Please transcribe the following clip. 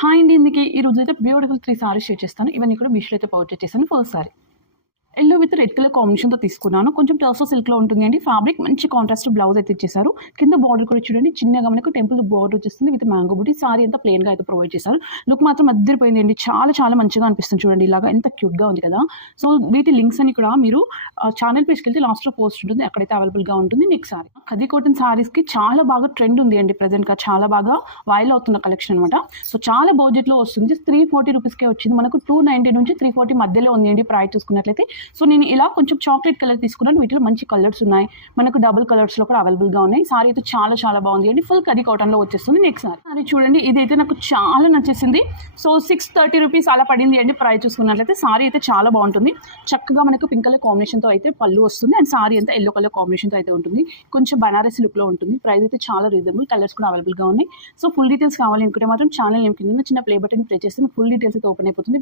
Hi అండి ఇందుకే ఈ రోజు అయితే బ్యూటిఫుల్ త్రీ సారీస్ షేర్ చేస్తాను. ఇవన్నీ కూడా మీషోలో అయితే పర్చేస్ చేశాను first sari yellow with red colour కాంబినేషన్తో తీసుకున్నాను. కొంచెం టర్సో సిల్క్లో ఉంటుంది అండి ఫ్యాబ్రిక్ మంచి కాంట్రాస్ట్ బ్లౌజ్ అయితే ఇచ్చేసారు కింద బార్డర్ కూడా చూడండి. చిన్నగా మనకు టెంపుల్ బార్డర్ వచ్చేస్తుంది విత్ మ్యాంగో బుట్టి సారీ అంతా ప్లెయిన్గా అయితే ప్రొవైడ్ చేశారు. లుక్ మాత్రం అద్దరిపోయింది అండి చాలా చాలా మంచిగా అనిపిస్తుంది చూడండి. ఇలాగా ఎంత క్యూట్గా ఉంది కదా. సో వీటి లింక్స్ అని కూడా మీరు ఛానల్ పేజ్కి వెళ్తే లాస్ట్లో పోస్ట్ ఉంటుంది. అక్కడైతే అవైలబుల్గా ఉంటుంది. నెక్స్ట్ సారీ ఖదీ కాటన్ సారీస్కి చాలా బాగా ట్రెండ్ ఉంది అండి ప్రజెంట్గా చాలా బాగా వైల్ అవుతున్న కలెక్షన్ అనమాట సో చాలా బడ్జెట్లో వస్తుంది. త్రీ ఫార్టీ రూపీస్కే వచ్చింది. మనకు టూ నైంటీ నుంచి త్రీ ఫార్టీ మధ్యలో ఉంది అండి. ప్రైస్ చూసుకున్నట్లయితే సో నేను ఇలా కొంచెం చాక్లెట్ కలర్ తీసుకున్నాను. వీటిలో మంచి కలర్స్ ఉన్నాయి. మనకు డబుల్ కలర్స్లో కూడా అవైలబుల్గా ఉన్నాయి. సారీ అయితే చాలా చాలా బాగుంది. అండి ఫుల్ కది కాటన్లో వచ్చేస్తుంది. నెక్స్ట్ సారీ సారీ చూడండి ఇదైతే నాకు చాలా నచ్చేసింది. సో సిక్స్ థర్టీ రూపీస్ అలా పడింది అండి ప్రైస్ చూసుకున్నట్లయితే. సారీ అయితే చాలా బాగుంటుంది. చక్కగా మనకు పింక్ కలర్ కాంబినేషన్తో అయితే పళ్ళు వస్తుంది. అండ్ సారీ అంతా ఎల్లో కలర్ కాంబినేషన్తో అయితే ఉంటుంది. కొంచెం బనారస్ లుక్లో ఉంటుంది. ప్రైస్ అయితే చాలా రీజనబుల్ కలర్స్ కూడా అవైలబుల్గా ఉన్నాయి. సో ఫుల్ డీటెయిల్స్ కావాలి అనుకుంటే మాత్రం ఛానల్ ఏం కింద చిన్న ప్లే బటన్ ప్లే చేస్తే ఫుల్ డీటెయిల్స్ అయితే ఓపెన్ అయిపోతుంది.